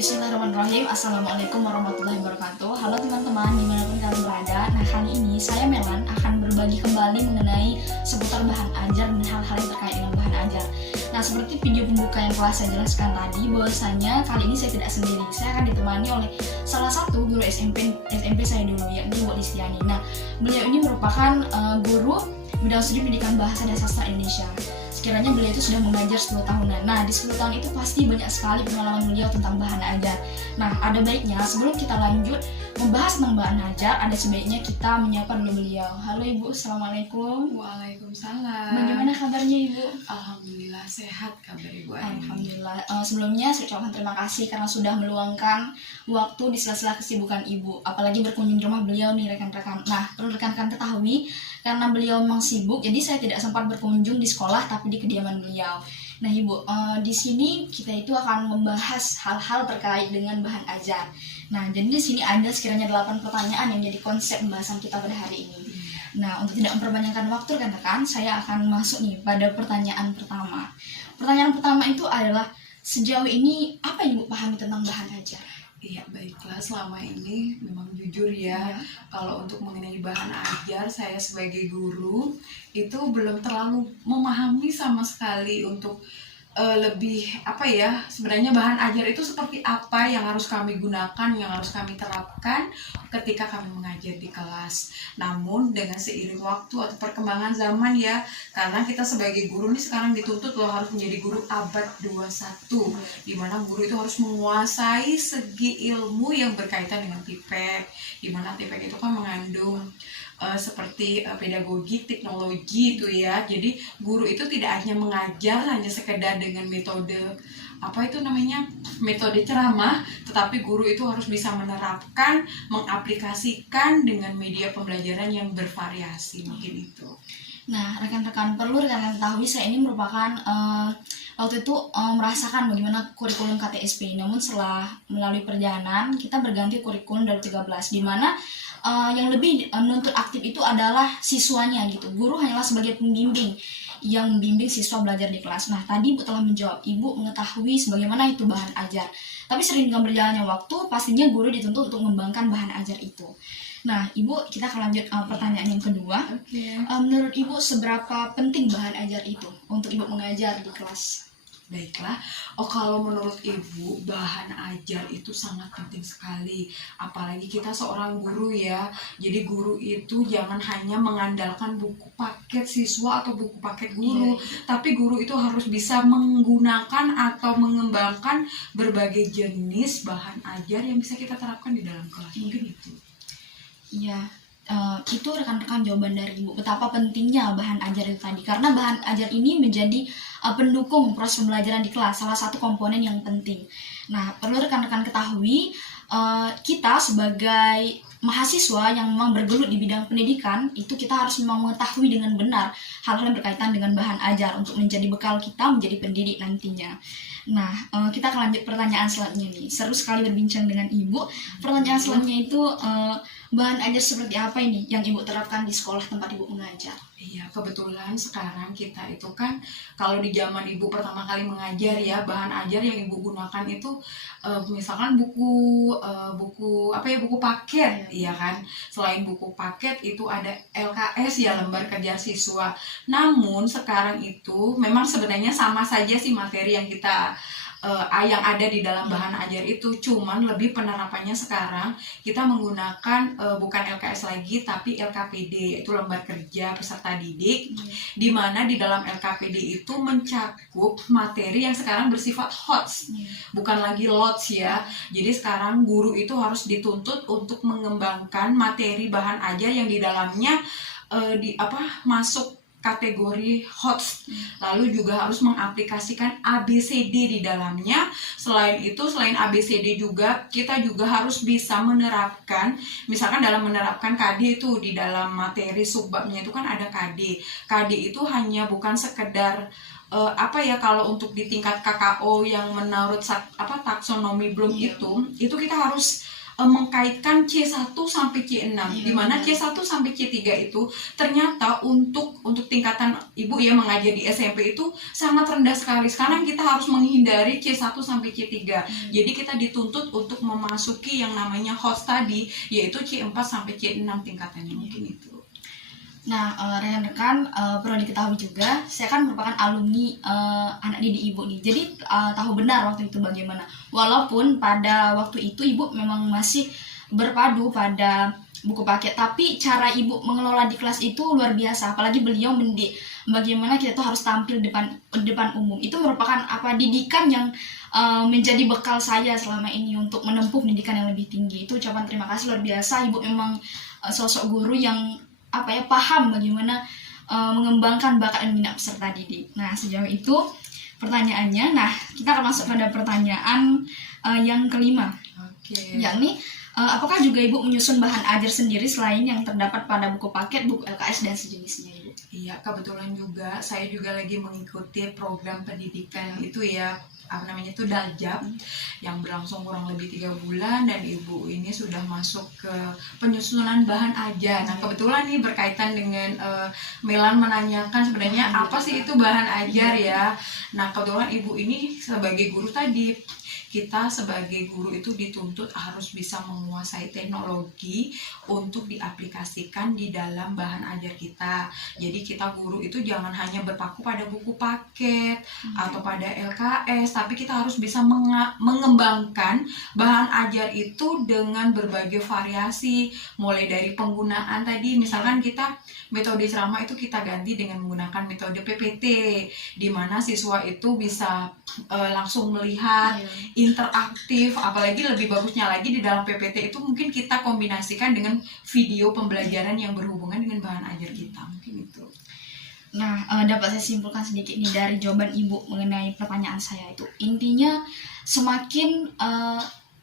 Bismillahirrahmanirrahim. Assalamualaikum warahmatullahi wabarakatuh. Halo teman-teman, dimanapun kalian berada. Nah, kali ini saya Melan akan berbagi kembali mengenai seputar bahan ajar dan hal-hal yang terkait dengan bahan ajar. Nah, seperti video pembuka yang telah saya jelaskan tadi, bahwasanya kali ini saya tidak sendiri. Saya akan ditemani oleh salah satu guru SMP saya dulu, yakni Bu Listiani. Nah, beliau ini merupakan guru bidang studi pendidikan bahasa dan sastra Indonesia. Sekiranya beliau itu sudah mengajar 10 tahunan. Nah, di 10 tahun itu pasti banyak sekali pengalaman beliau tentang bahan ajar. Nah, ada baiknya sebelum kita lanjut membahas tentang bahan ajar, ada sebaiknya kita menyapa dulu beliau. Halo Ibu, Assalamualaikum. Waalaikumsalam. Bagaimana kabarnya Ibu? Alhamdulillah sehat kabar Ibu Aini. Alhamdulillah. Sebelumnya saya ucapkan terima kasih karena sudah meluangkan waktu di sela-sela kesibukan Ibu. Apalagi berkunjung di rumah beliau nih rekan-rekan. Nah, perlu rekan-rekan ketahui karena beliau memang sibuk, jadi saya tidak sempat berkunjung di sekolah tapi di kediaman beliau. Nah Ibu, di sini kita itu akan membahas hal-hal terkait dengan bahan ajar. Nah, jadi di sini ada sekiranya 8 pertanyaan yang jadi konsep pembahasan kita pada hari ini. Nah, untuk tidak memperpanjangkan waktu rekan-rekan, saya akan masuk nih pada pertanyaan pertama. Pertanyaan pertama itu adalah, sejauh ini apa yang Ibu pahami tentang bahan ajar? Iya, baiklah, selama ini memang jujur ya, kalau untuk mengenai bahan ajar, saya sebagai guru itu belum terlalu memahami sama sekali untuk lebih apa ya, sebenarnya bahan ajar itu seperti apa yang harus kami gunakan, yang harus kami terapkan ketika kami mengajar di kelas. Namun dengan seiring waktu atau perkembangan zaman ya, karena kita sebagai guru nih sekarang dituntut loh harus menjadi guru abad 21, dimana guru itu harus menguasai segi ilmu yang berkaitan dengan TIPEK, dimana TIPEK itu kan mengandung seperti pedagogi, teknologi itu ya. Jadi guru itu tidak hanya mengajar hanya sekedar dengan metode metode ceramah, tetapi guru itu harus bisa menerapkan, mengaplikasikan dengan media pembelajaran yang bervariasi, mungkin itu. Nah, rekan-rekan, perlu rekan-rekan ketahui saya ini merupakan waktu itu merasakan bagaimana kurikulum KTSP. Namun setelah melalui perjalanan kita berganti kurikulum dari 13, di mana yang lebih menuntut aktif itu adalah siswanya gitu. Guru hanyalah sebagai pembimbing yang membimbing siswa belajar di kelas. Nah, tadi Ibu telah menjawab, Ibu mengetahui sebagaimana itu bahan ajar. Tapi sering dengan berjalannya waktu, pastinya guru dituntut untuk mengembangkan bahan ajar itu. Nah, Ibu, kita akan lanjut pertanyaan yang kedua. Menurut Ibu, seberapa penting bahan ajar itu untuk Ibu mengajar di kelas? Baiklah, kalau menurut Ibu, bahan ajar itu sangat penting sekali. Apalagi kita seorang guru ya. Jadi guru itu jangan hanya mengandalkan buku paket siswa atau buku paket guru, tapi guru itu harus bisa menggunakan atau mengembangkan berbagai jenis bahan ajar yang bisa kita terapkan di dalam kelas. Mungkin itu. Iya, itu rekan-rekan jawaban dari Ibu. Betapa pentingnya bahan ajar itu tadi. Karena bahan ajar ini menjadi pendukung proses pembelajaran di kelas, salah satu komponen yang penting. Nah, perlu rekan-rekan ketahui, kita sebagai mahasiswa yang memang bergelut di bidang pendidikan, itu kita harus memang mengetahui dengan benar hal-hal yang berkaitan dengan bahan ajar untuk menjadi bekal kita menjadi pendidik nantinya. Nah, kita akan lanjut pertanyaan selanjutnya nih. Seru sekali berbincang dengan Ibu. Pertanyaan selanjutnya itu, bahan ajar seperti apa ini yang Ibu terapkan di sekolah tempat Ibu mengajar? Iya, kebetulan sekarang kita itu kan kalau di zaman Ibu pertama kali mengajar ya, bahan ajar yang Ibu gunakan itu misalkan buku paket, iya kan. Selain buku paket itu ada LKS ya, lembar kerja siswa. Namun sekarang itu memang sebenarnya sama saja sih materi yang kita yang ada di dalam bahan ajar itu, cuman lebih penerapannya sekarang kita menggunakan bukan LKS lagi tapi LKPD, itu lembar kerja peserta didik, di mana di dalam LKPD itu mencakup materi yang sekarang bersifat HOTS, bukan lagi LOTS ya. Jadi sekarang guru itu harus dituntut untuk mengembangkan materi bahan ajar yang di dalamnya masuk kategori HOTS, lalu juga harus mengaplikasikan ABCD di dalamnya. Selain itu, selain ABCD juga kita juga harus bisa menerapkan, misalkan dalam menerapkan KD itu di dalam materi subbabnya itu kan ada KD. KD itu hanya bukan sekedar kalau untuk di tingkat KKO yang menurut taksonomi belum itu kita harus mengkaitkan C1 sampai C6, di mana C1 sampai C3 itu ternyata untuk tingkatan ibu ya mengajar di SMP itu sangat rendah sekali. Sekarang kita harus menghindari C1 sampai C3. Jadi kita dituntut untuk memasuki yang namanya hot study, yaitu C4 sampai C6 tingkatannya. Mungkin itu. Nah, rekan-rekan, perlu diketahui juga, saya kan merupakan alumni anak didik ibu nih. Jadi tahu benar waktu itu bagaimana. Walaupun pada waktu itu ibu memang masih berpadu pada buku paket, tapi cara ibu mengelola di kelas itu luar biasa. Apalagi beliau mendidik bagaimana kita tuh harus tampil depan umum. Itu merupakan didikan yang menjadi bekal saya selama ini untuk menempuh pendidikan yang lebih tinggi. Itu ucapan terima kasih luar biasa. Ibu memang sosok guru yang paham bagaimana mengembangkan bakat dan minat peserta didik. Nah, sejauh itu pertanyaannya. Nah, kita akan masuk pada pertanyaan yang kelima. Yakni apakah juga ibu menyusun bahan ajar sendiri selain yang terdapat pada buku paket, buku LKS dan sejenisnya, ibu? Iya, kebetulan juga saya juga lagi mengikuti program pendidikan itu ya, itu Daljab, yang berlangsung kurang lebih 3 bulan, dan ibu ini sudah masuk ke penyusunan bahan ajar. Nah, kebetulan nih berkaitan dengan Melan menanyakan sebenarnya apa sih itu bahan ajar ya. Nah, kebetulan ibu ini sebagai guru tadi, kita sebagai guru itu dituntut harus bisa menguasai teknologi untuk diaplikasikan di dalam bahan ajar kita. Jadi kita guru itu jangan hanya berpaku pada buku paket atau pada LKS, tapi kita harus bisa mengembangkan bahan ajar itu dengan berbagai variasi, mulai dari penggunaan tadi, misalkan kita metode ceramah itu kita ganti dengan menggunakan metode PPT, di mana siswa itu bisa langsung melihat, interaktif, apalagi lebih bagusnya lagi di dalam PPT itu mungkin kita kombinasikan dengan video pembelajaran yang berhubungan dengan bahan ajar kita, mungkin itu. Nah, dapat saya simpulkan sedikit nih dari jawaban ibu mengenai pertanyaan saya itu. Intinya semakin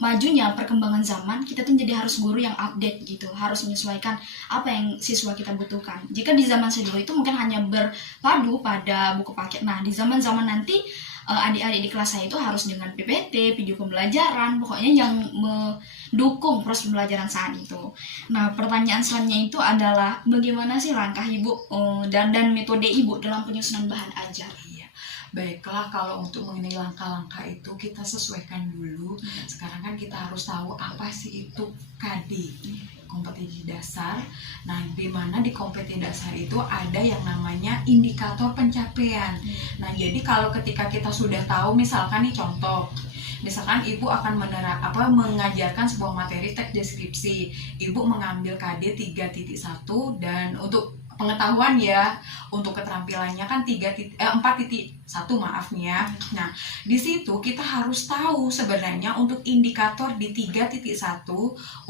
majunya perkembangan zaman, kita tuh jadi harus guru yang update gitu, harus menyesuaikan apa yang siswa kita butuhkan. Jika di zaman saya dulu itu mungkin hanya berpadu pada buku paket. Nah, di zaman-zaman nanti adik-adik di kelas saya itu harus dengan PPT, video pembelajaran, pokoknya yang mendukung proses pembelajaran saat itu. Nah, pertanyaan selanjutnya itu adalah bagaimana sih langkah ibu dan metode ibu dalam penyusunan bahan ajar? Baiklah, kalau untuk mengenai langkah-langkah itu kita sesuaikan dulu. Sekarang kan kita harus tahu apa sih itu KD, kompetensi dasar. Nah, di mana di kompetensi dasar itu ada yang namanya indikator pencapaian. Nah, jadi kalau ketika kita sudah tahu, misalkan nih contoh, misalkan ibu akan mengajarkan sebuah materi teks deskripsi, ibu mengambil KD 3.1 dan untuk pengetahuan ya, untuk keterampilannya kan 4.1 maaf nih ya. Nah, di situ kita harus tahu sebenarnya untuk indikator di 3.1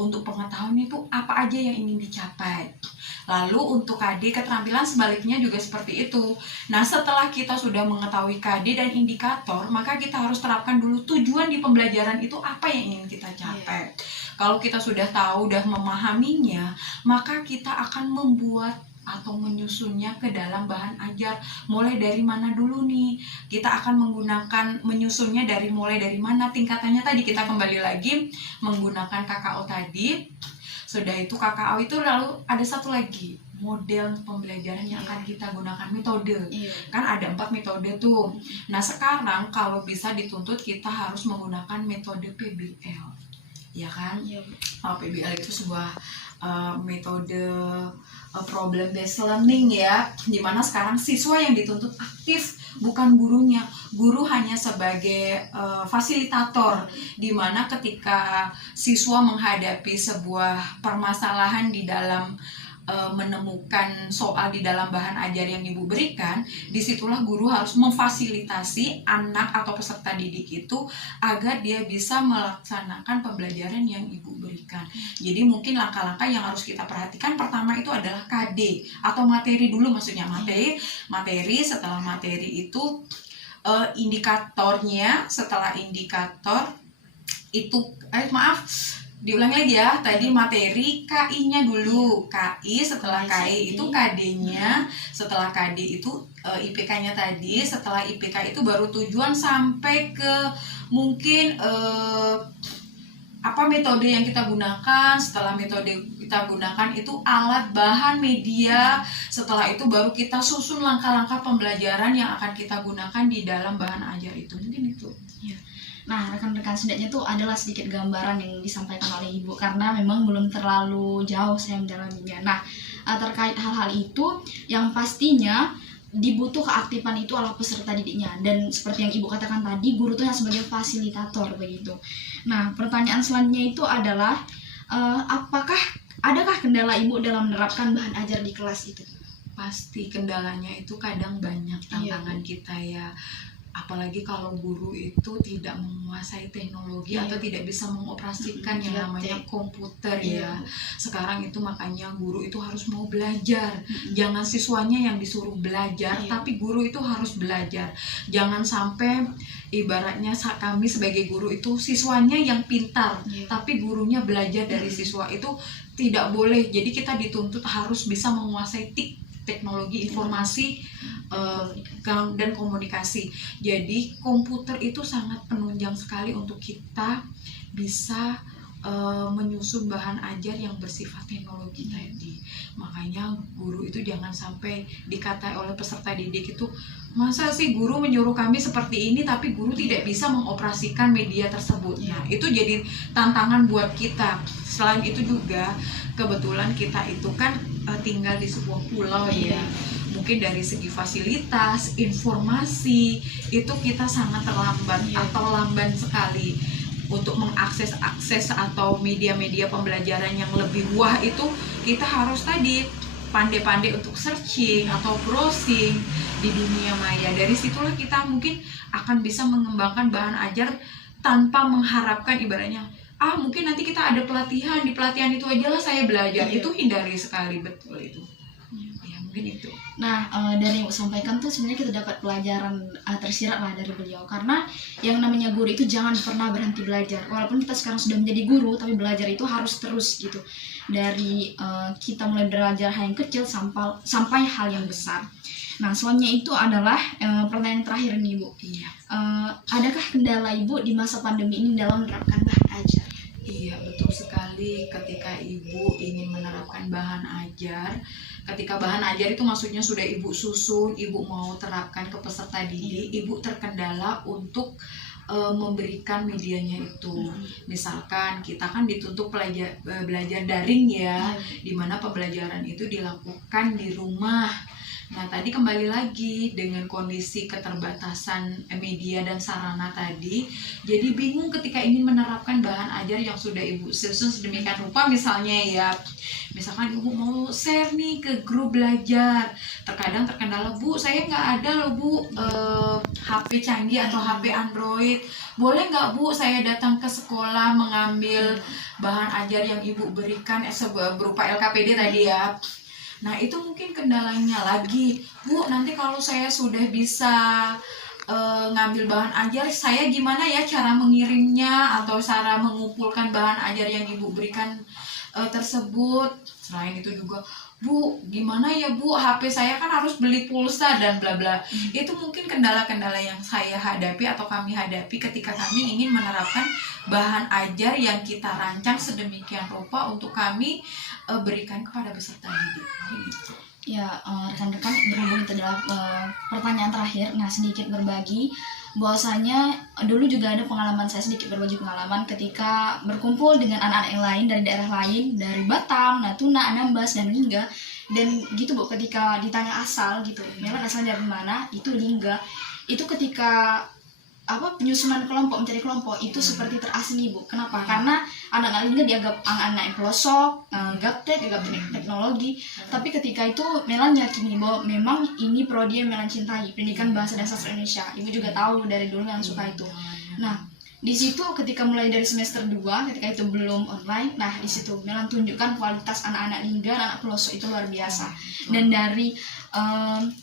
untuk pengetahuan itu apa aja yang ingin dicapai. Lalu untuk KD keterampilan sebaliknya juga seperti itu. Nah, setelah kita sudah mengetahui KD dan indikator, maka kita harus terapkan dulu tujuan di pembelajaran itu apa yang ingin kita capai. Kalau kita sudah tahu, sudah memahaminya, maka kita akan membuat atau menyusunnya ke dalam bahan ajar. Mulai dari mana dulu nih? Kita akan menyusunnya mulai dari mana tingkatannya tadi. Kita kembali lagi menggunakan KKO tadi. Sudah itu KKO itu, lalu ada satu lagi model pembelajaran yang akan kita gunakan, metode. Kan ada 4 metode tuh. Nah, sekarang kalau bisa dituntut kita harus menggunakan metode PBL. Ya kan? PBL itu sebuah metode problem based learning ya, dimana sekarang siswa yang dituntut aktif, bukan gurunya. Guru hanya sebagai fasilitator, dimana ketika siswa menghadapi sebuah permasalahan di dalam menemukan soal di dalam bahan ajar yang ibu berikan, disitulah guru harus memfasilitasi anak atau peserta didik itu agar dia bisa melaksanakan pembelajaran yang ibu berikan. Jadi mungkin langkah-langkah yang harus kita perhatikan pertama itu adalah KD atau materi dulu, maksudnya materi. Setelah materi itu indikatornya, setelah indikator itu diulangi lagi ya, tadi materi, KI-nya dulu, KI, setelah KI itu KD-nya, setelah KD itu IPK-nya tadi, setelah IPK itu baru tujuan sampai ke mungkin apa metode yang kita gunakan. Setelah metode kita gunakan itu alat, bahan, media, setelah itu baru kita susun langkah-langkah pembelajaran yang akan kita gunakan di dalam bahan ajar itu. Mungkin itu. Nah, rekan-rekan, setidaknya itu adalah sedikit gambaran yang disampaikan oleh Ibu, karena memang belum terlalu jauh saya mendalaminya. Nah, terkait hal-hal itu, yang pastinya dibutuh keaktifan itu adalah peserta didiknya. Dan seperti yang Ibu katakan tadi, guru itu yang sebagai fasilitator begitu. Nah, pertanyaan selanjutnya itu adalah, adakah kendala Ibu dalam menerapkan bahan ajar di kelas itu? Pasti kendalanya itu kadang banyak tantangan kita ya. Apalagi kalau guru itu tidak menguasai teknologi atau tidak bisa mengoperasikan yang namanya komputer ya. Sekarang itu makanya guru itu harus mau belajar. Jangan siswanya yang disuruh belajar, tapi guru itu harus belajar. Jangan sampai ibaratnya kami sebagai guru itu siswanya yang pintar, tapi gurunya belajar dari siswa, itu tidak boleh. Jadi kita dituntut harus bisa menguasai teknologi informasi dan komunikasi. Jadi komputer itu sangat penunjang sekali untuk kita bisa menyusun bahan ajar yang bersifat teknologi tadi. Makanya guru itu jangan sampai dikatai oleh peserta didik itu, masa sih guru menyuruh kami seperti ini tapi guru tidak bisa mengoperasikan media tersebut. Nah, itu jadi tantangan buat kita. Selain itu juga kebetulan kita itu kan tinggal di sebuah pulau ya. Mungkin dari segi fasilitas, informasi itu kita sangat terlambat atau lamban sekali untuk mengakses atau media-media pembelajaran yang lebih wah. Itu kita harus tadi pandai-pandai untuk searching atau browsing di dunia maya. Dari situlah kita mungkin akan bisa mengembangkan bahan ajar tanpa mengharapkan ibaratnya mungkin nanti kita ada pelatihan, di pelatihan itu aja lah saya belajar. Itu hindari sekali, betul itu. Ya mungkin itu. Nah, dari yang sampaikan tuh sebenarnya kita dapat pelajaran tersirat lah dari beliau, karena yang namanya guru itu jangan pernah berhenti belajar. Walaupun kita sekarang sudah menjadi guru, tapi belajar itu harus terus gitu. Dari kita mulai belajar hal yang kecil sampai hal yang besar. Nah, selanjutnya itu adalah pertanyaan terakhir nih, Bu. Adakah kendala Ibu di masa pandemi ini dalam menerapkan bahan ajar? Iya, betul sekali. Ketika Ibu ingin menerapkan bahan ajar, ketika bahan ajar itu maksudnya sudah Ibu susun, Ibu mau terapkan ke peserta didik, Ibu terkendala untuk memberikan medianya itu. Misalkan kita kan dituntut belajar daring ya, dimana pembelajaran itu dilakukan di rumah. Nah, tadi kembali lagi dengan kondisi keterbatasan media dan sarana tadi, jadi bingung ketika ingin menerapkan bahan ajar yang sudah Ibu susun sedemikian rupa. Misalnya ya, misalkan Ibu mau share nih ke grup belajar, terkadang terkendala, Bu, saya nggak ada loh Bu HP canggih atau HP Android, boleh nggak Bu saya datang ke sekolah mengambil bahan ajar yang Ibu berikan berupa LKPD tadi ya. Nah, itu mungkin kendalanya lagi, Bu, nanti kalau saya sudah bisa ngambil bahan ajar, saya gimana ya cara mengirimnya atau cara mengumpulkan bahan ajar yang Ibu berikan tersebut. Selain itu juga, Bu, gimana ya Bu, HP saya kan harus beli pulsa dan bla bla. Itu mungkin kendala-kendala yang saya hadapi atau kami hadapi ketika kami ingin menerapkan bahan ajar yang kita rancang sedemikian rupa untuk kami berikan kepada peserta didik. Gitu. Ya, rekan-rekan, berhubung itu adalah pertanyaan terakhir. Nah, sedikit berbagi bahwasanya dulu juga ada pengalaman, saya sedikit berbagi pengalaman ketika berkumpul dengan anak-anak yang lain dari daerah lain, dari Batam, Natuna, Anambas, dan Lingga. Dan gitu Bu, ketika ditanya asal gitu, Mela asal dari mana, itu Lingga. Itu ketika penyusunan kelompok, mencari kelompok itu seperti terasing Ibu. Kenapa? Karena anak-anak ini dianggap anak-anak yang pelosok, gaptek, teknologi. Tapi ketika itu Melan yakini bahwa memang ini prodi yang Melan cintai, pendidikan bahasa dan sastra Indonesia. Ibu juga tahu dari dulu Melan suka itu. Nah, di situ ketika mulai dari semester 2, ketika itu belum online, nah di situ Melan tunjukkan kualitas anak-anak Lingga, anak pelosok itu luar biasa. Dan dari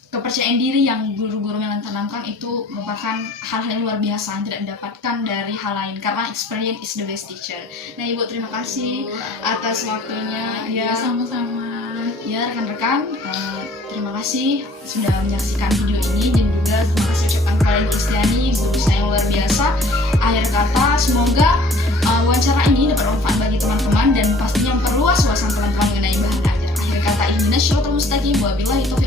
kepercayaan diri yang guru-guru Melan tanamkan itu merupakan hal-hal yang luar biasa yang tidak didapatkan dari hal lain, karena experience is the best teacher. Nah, Ibu, terima kasih atas waktunya. Ya, sama-sama. Ya, rekan-rekan, terima kasih sudah menyaksikan video ini, dan juga terima kasih ucapkan kepada Ibu Kristiani, guru saya yang luar biasa. Akhir kata, semoga wawancara ini Wabillahi taufiq